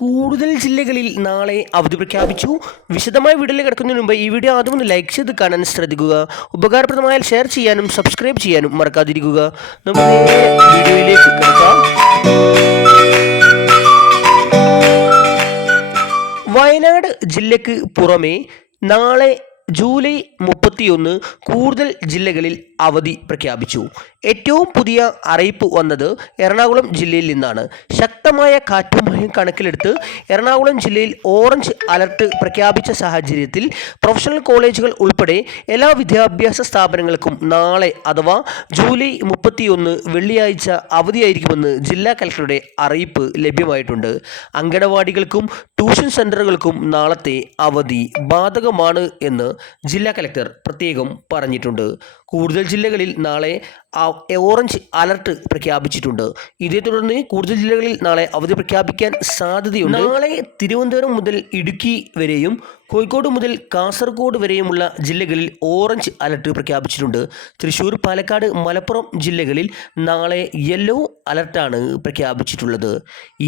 കൂടുതൽ ജില്ലകളിൽ നാളെ അവധി പ്രഖ്യാപിച്ചു. വിശദമായ വീഡിയോയിൽ കിടക്കുന്നതിന് മുമ്പ് ഈ വീഡിയോ ആദ്യം ഒന്ന് ലൈക്ക് ചെയ്ത് കാണാൻ ശ്രദ്ധിക്കുക. ഉപകാരപ്രദമായാൽ ഷെയർ ചെയ്യാനും സബ്സ്ക്രൈബ് ചെയ്യാനും മറക്കാതിരിക്കുക. നമുക്ക് വീഡിയോയിലേക്ക് കിടക്കാം. വയനാട് ജില്ലയ്ക്ക് പുറമെ നാളെ ജൂലൈ 31 കൂടുതൽ ജില്ലകളിൽ അവധി പ്രഖ്യാപിച്ചു. ഏറ്റവും പുതിയ അറിയിപ്പ് വന്നത് എറണാകുളം ജില്ലയിൽ നിന്നാണ്. ശക്തമായ കാറ്റും മഴയും കണക്കിലെടുത്ത് എറണാകുളം ജില്ലയിൽ ഓറഞ്ച് അലർട്ട് പ്രഖ്യാപിച്ച സാഹചര്യത്തിൽ പ്രൊഫഷണൽ കോളേജുകൾ ഉൾപ്പെടെ എല്ലാ വിദ്യാഭ്യാസ സ്ഥാപനങ്ങൾക്കും നാളെ അഥവാ ജൂലൈ 31 വെള്ളിയാഴ്ച അവധിയായിരിക്കുമെന്ന് ജില്ലാ കലക്ടറുടെ അറിയിപ്പ് ലഭ്യമായിട്ടുണ്ട്. അങ്കണവാടികൾക്കും ട്യൂഷൻ സെൻ്ററുകൾക്കും നാളത്തെ അവധി ബാധകമാണ് എന്ന് ജില്ലാ കലക്ടർ പ്രത്യേകം പറഞ്ഞിട്ടുണ്ട്. കൂടുതൽ ജില്ലകളിൽ നാളെ ഓറഞ്ച് അലർട്ട് പ്രഖ്യാപിച്ചിട്ടുണ്ട്. ഇതേ തുടർന്ന് കൂടുതൽ ജില്ലകളിൽ നാളെ അവധി പ്രഖ്യാപിക്കാൻ സാധ്യതയുണ്ട്. നാളെ തിരുവനന്തപുരം മുതൽ ഇടുക്കി വരെയും കോഴിക്കോട് മുതൽ കാസർഗോഡ് വരെയുമുള്ള ജില്ലകളിൽ ഓറഞ്ച് അലർട്ട് പ്രഖ്യാപിച്ചിട്ടുണ്ട്. തൃശ്ശൂർ, പാലക്കാട്, മലപ്പുറം ജില്ലകളിൽ നാളെ യെല്ലോ അലർട്ടാണ് പ്രഖ്യാപിച്ചിട്ടുള്ളത്.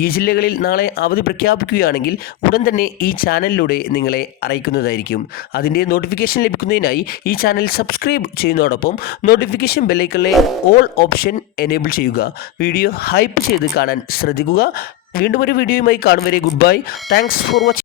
ഈ ജില്ലകളിൽ നാളെ അവധി പ്രഖ്യാപിക്കുകയാണെങ്കിൽ ഉടൻ തന്നെ ഈ ചാനലിലൂടെ നിങ്ങളെ അറിയിക്കുന്നതായിരിക്കും. അതിൻ്റെ നോട്ടിഫിക്കേഷൻ ലഭിക്കുന്നതിനായി ഈ ചാനൽ സബ്സ്ക്രൈബ് ചെയ്യുന്നതോടൊപ്പം നോട്ടിഫിക്കേഷൻ ബെല്ലൈക്കണിലെ ഓൾ ഓപ്ഷൻ എനേബിൾ ചെയ്യുക. വീഡിയോ ഹൈപ്പ് ചെയ്ത് കാണാൻ ശ്രദ്ധിക്കുക. വീണ്ടും ഒരു വീഡിയോയുമായി കാണും വരെ good bye. Thanks for watching.